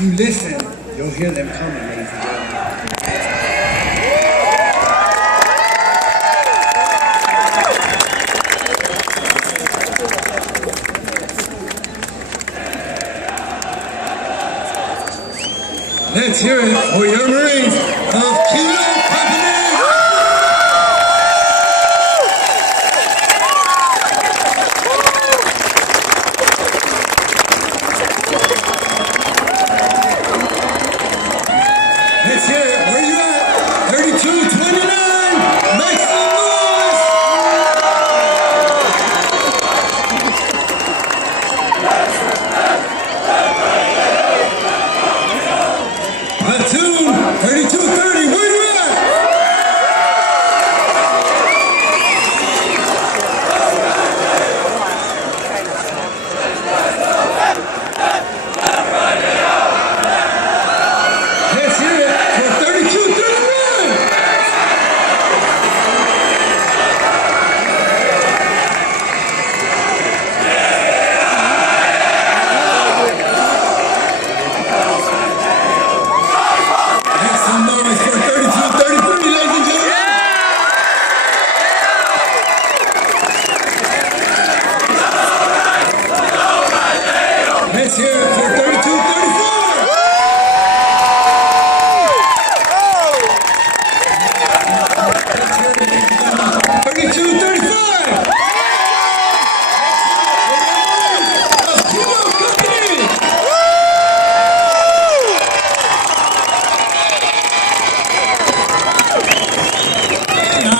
you listen, you'll hear them coming, ladies and gentlemen. Let's hear it for your Marines of Kilo Company! Let's hear it. Where you at? 3229! Make some noise! Platoon 3230, where you at? Let's hear it for 3231! Make some noise for 3233, ladies and gentlemen! Let's hear it for 3234! 3235! Kilo Company!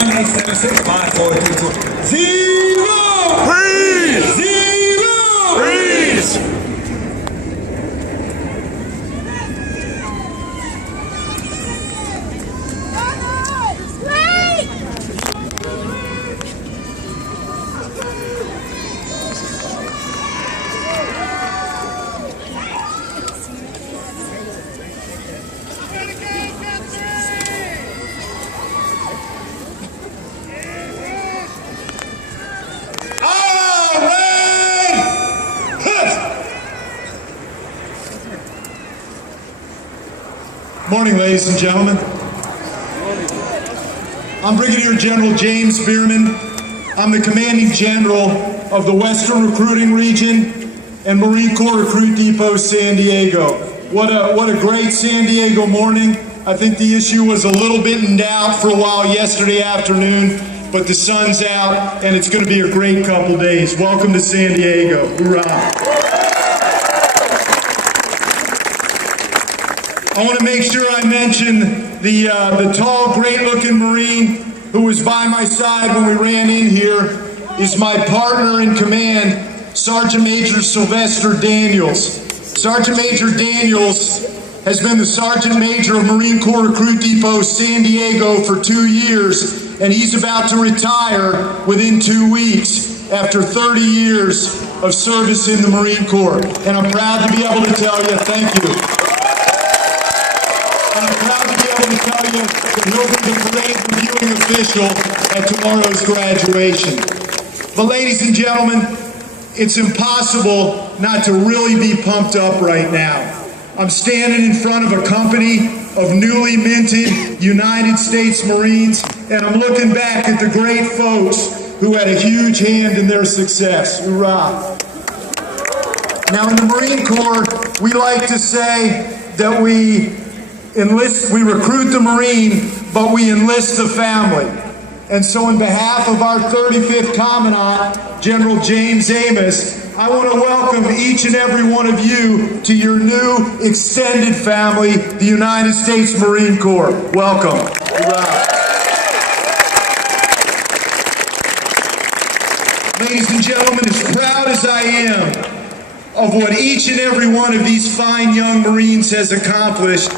9876542 Zero! Freeze! Zero! Freeze! All right! Morning, ladies and gentlemen. I'm Brigadier General James Bierman. I'm the Commanding General of the Western Recruiting Region and Marine Corps Recruit Depot, San Diego. What a great San Diego morning. I think the issue was a little bit in doubt for a while yesterday afternoon, but the sun's out and it's going to be a great couple days. Welcome to San Diego. Hoorah. I want to make sure I mention the tall, great-looking Marine who was by my side when we ran in here is my partner in command, Sergeant Major Sylvester Daniels. Sergeant Major Daniels has been the Sergeant Major of Marine Corps Recruit Depot, San Diego for 2 years, and he's about to retire within 2 weeks after 30 years of service in the Marine Corps. And I'm proud to be able to tell you, thank you. And I'm proud to be able to tell you that he'll be the parade reviewing official at tomorrow's graduation. But ladies and gentlemen, it's impossible not to really be pumped up right now. I'm standing in front of a company of newly minted United States Marines, and I'm looking back at the great folks who had a huge hand in their success. Hoorah. Now in the Marine Corps, we like to say that we recruit the Marine, but we enlist the family. And so on behalf of our 35th Commandant, General James Amos, I want to welcome each and every one of you to your new extended family, the United States Marine Corps. Welcome. Hoorah. Ladies and gentlemen, as proud as I am of what each and every one of these fine young Marines has accomplished,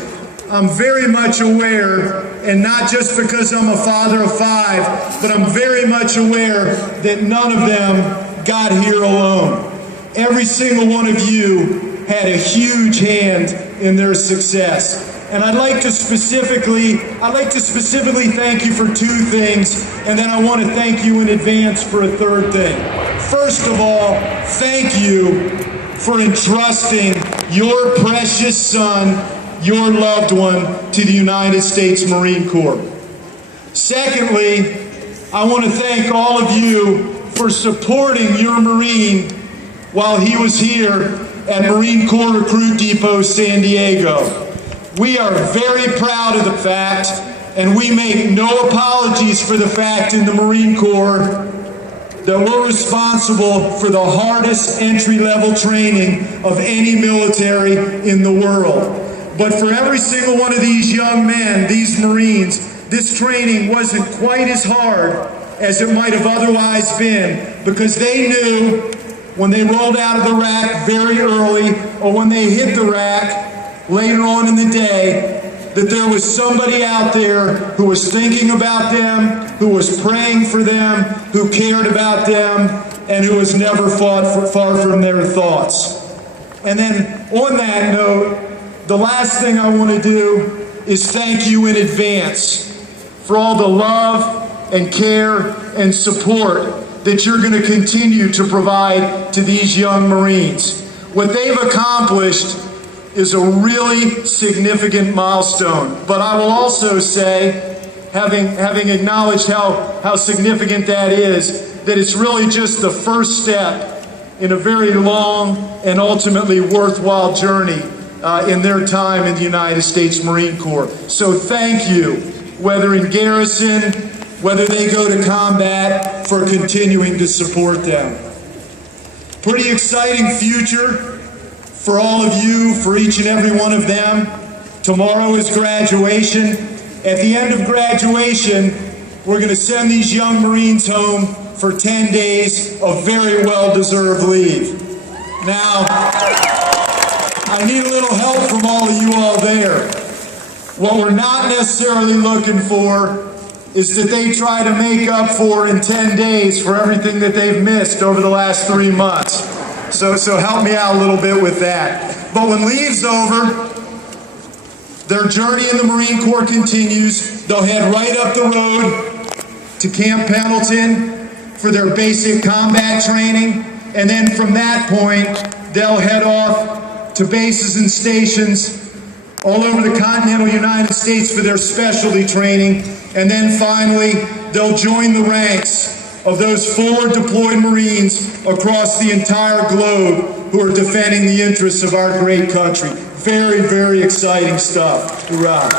I'm very much aware, and not just because I'm a father of 5, but I'm very much aware that none of them got here alone. Every single one of you had a huge hand in their success. And I'd like to specifically thank you for 2 things, and then I want to thank you in advance for a 3rd thing. First of all, thank you for entrusting your precious son, your loved one, to the United States Marine Corps. Secondly, I want to thank all of you for supporting your Marine while he was here at Marine Corps Recruit Depot, San Diego. We are very proud of the fact, and we make no apologies for the fact in the Marine Corps that we're responsible for the hardest entry-level training of any military in the world. But for every single one of these young men, these Marines, this training wasn't quite as hard as it might have otherwise been, because they knew when they rolled out of the rack very early, or when they hit the rack later on in the day, that there was somebody out there who was thinking about them, who was praying for them, who cared about them, and who was never far from their thoughts. And then on that note, the last thing I want to do is thank you in advance for all the love and care and support that you're going to continue to provide to these young Marines. What they've accomplished is a really significant milestone. But I will also say, having acknowledged how significant that is, that it's really just the first step in a very long and ultimately worthwhile journey in their time in the United States Marine Corps. So thank you, whether in garrison, whether they go to combat, for continuing to support them. Pretty exciting future for all of you, for each and every one of them. Tomorrow is graduation. At the end of graduation, we're going to send these young Marines home for 10 days of very well-deserved leave. Now, I need a little help from all of you all there. What we're not necessarily looking for is that they try to make up for in 10 days for everything that they've missed over the last 3 months. So help me out a little bit with that. But when leave's over, their journey in the Marine Corps continues. They'll head right up the road to Camp Pendleton for their basic combat training. And then from that point, they'll head off to bases and stations all over the continental United States for their specialty training. And then finally, they'll join the ranks of those forward deployed Marines across the entire globe who are defending the interests of our great country. Very, very exciting stuff. Hoorah.